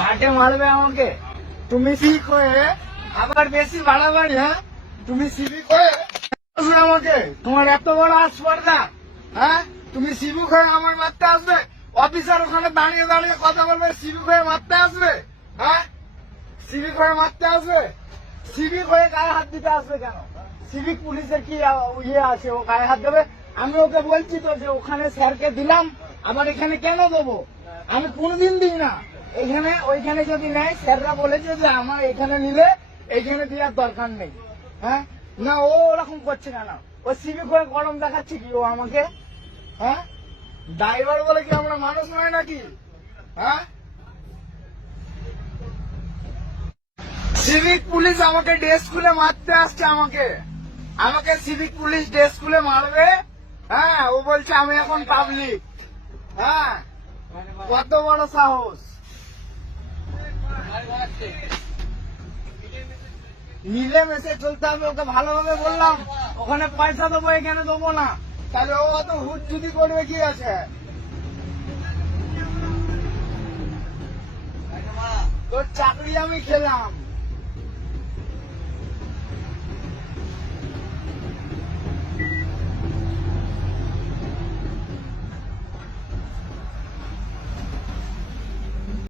ঘাটে মারবে আমাকে? তুমি সিভিক হয়ে আবার বেশি বাড়াবাড়ি, হ্যাঁ? তুমি সিভিক হয়ে আসবে আমাকে? তোমার এত বড় আসপর্দা, হ্যাঁ? তুমি সিভিক হয়ে আমার মারতে আসবে? অফিসার ওখানে দাঁড়িয়ে দাঁড়িয়ে কথা বলবে, সিভিক হয়ে মারতে আসবে? হ্যাঁ, সিভিক হয়ে মারতে আসবে? সিভিক হয়ে গায়ে হাত দিতে আসবে কেন? সিভিক পুলিশের কি ইয়ে আছে ও গায়ে হাত দেবে? আমি ওকে বলছি তো যে ওখানে স্যারকে দিলাম, আবার এখানে কেন দেবো? আমি কোনদিন দিই না। এখানে ওইখানে যদি নেয়, স্যাররা বলেছে যে আমার এখানে নিলে এইখানে দেওয়ার দরকার নেই। হ্যাঁ, না ও ওরকম করছে কেন? ও সিভিক হয়ে গরম দেখাচ্ছে কি ও আমাকে? হ্যাঁ, ড্রাইভার বলে কি আমরা মানুষ নয় নাকি? হ্যাঁ, সিভিক পুলিশ আমাকে ড্রেস খুলে মারতে আসছে, আমাকে আমাকে সিভিক পুলিশ ড্রেস খুলে মারবে? হ্যাঁ, ও বলছে আমি এখন পাবলিক। হ্যাঁ, কত বড় সাহস! মিলেমিশে চলতে হবে, ওকে ভালোভাবে বললাম। ওখানে পয়সা দেবো, এখানে দেবো না। তাহলে ও অত হুট যদি করবে কি আছে? তোর চাকরি আমি খেলাম।